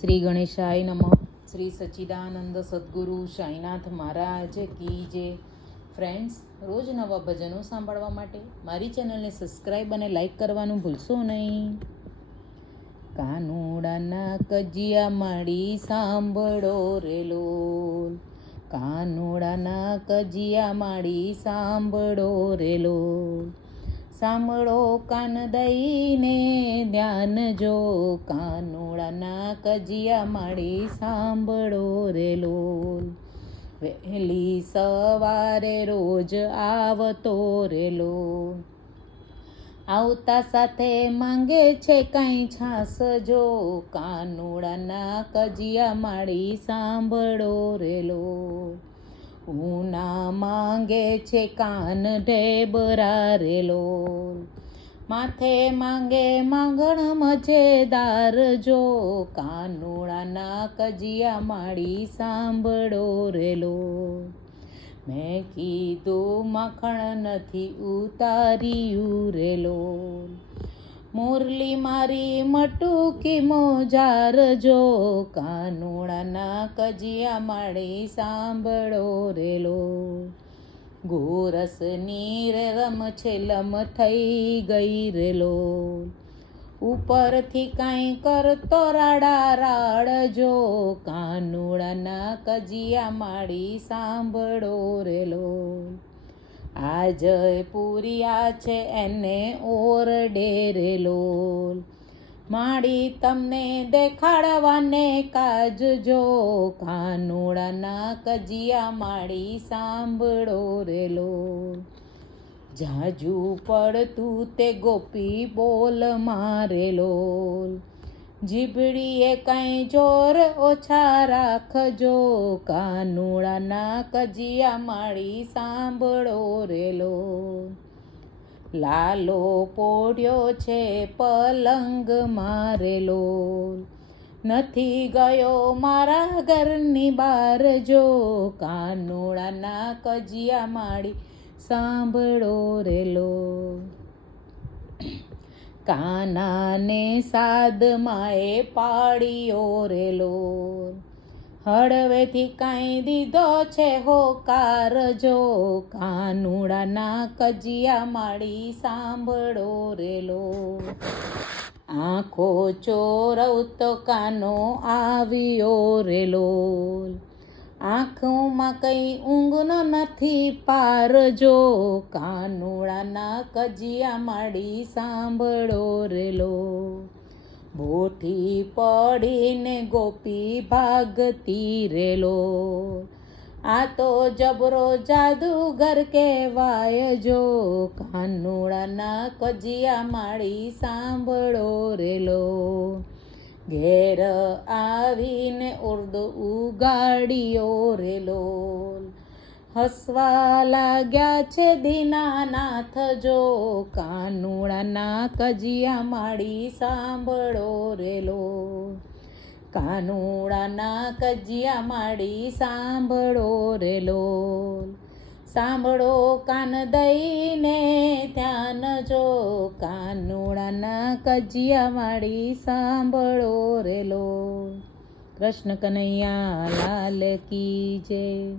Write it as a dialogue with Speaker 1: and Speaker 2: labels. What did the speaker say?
Speaker 1: શ્રી ગણેશાય નમઃ. શ્રી સચ્ચિદાનંદ સદગુરુ સાંઈનાથ મહારાજ કી જે ફ્રેન્ડ્સ રોજ નવા ભજનો સાંભળવા માટે મારી ચેનલને સબસ્ક્રાઈબ અને લાઈક કરવાનું ભૂલશો નહીં. કાનુડાના કજિયા માડી સાંભળો રે લોલ. કાનુડાના કજિયા માડી સાંભળો રે લોલ. સાંભળો કાન દઈને, ધ્યાન જો કાનુડાના કજિયા માડી સાંભળો રે વહેલી સવારે રોજ આવતો રે આવતા સાથે માંગે છે કાંઈ છાસ જો કાનુડાના કજિયા માડી સાંભળો રે ઉના માંગે છે કાન ઢેબરા રેલો માથે માંગે માંગણ મજેદાર જો. કાનુડાના કજિયા માળી સાંભળો રેલો. મેં કીધું માખણ નથી ઉતાર્યું રેલો. મુરલી મારી મટુકી મોજાર જો કાનુડાના કજિયા માળી સાંભળો રેલો ગોરસની રે રમ છેલમ થઈ ગઈ રેલો ઉપરથી કાંઈ કરતો રાડા રાડ જો કાનુડાના કજિયા માળી સાંભળો રેલો આ જયપુરિયા છે એને ઓરડે રેલો માડી તમને દેખાડવાને કાજ જો કાનુડાના કજિયા માડી સાંભળો રેલો જાજુ પડતું તે ગોપી બોલ મારેલો જીભડીએ કાંઈ જોર ઓછા રાખજો. કાનુડાના કજિયા માળી સાંભળો રેલો. લાલો પોડ્યો છે પલંગ મારેલો. નથી ગયો મારા ઘરની બહાર જો. કાનુડાના કજિયા માળી સાંભળો રેલો. કાનાને સાદમાએ પાડ્યો રેલો હળવેથી કાંઈ દીધો છે હોકાર જો, કાનુડાના કજિયા માળી સાંભળો રેલો આંખો ચોરવતો કાનો આવ્યો રેલો આંખોમાં કંઈ ઊંઘનો નથી પાર જો કાનુડાના કજિયા માડી સાંભળો રેલો બોઠી પડીને ગોપી ભાગતી રેલો આ તો જબરો જાદુગર કહેવાય જો. કાનુડાના કજિયા માળી સાંભળો રેલો ઘેર આવીને ઉર્દુ ઉગાડ્યો રેલો હસવા લાગ્યા છે દીનાનાથ, જો કાનુડાના કજિયા માડી સાંભળો રેલો કાનુડાના કજિયા માડી સાંભળો રેલો સાંભળો કાન દઈને, ધ્યાન જો કાનુડાના કજિયા વાળી સાંભળો રેલો. કૃષ્ણ કનૈયા લાલ કી જય.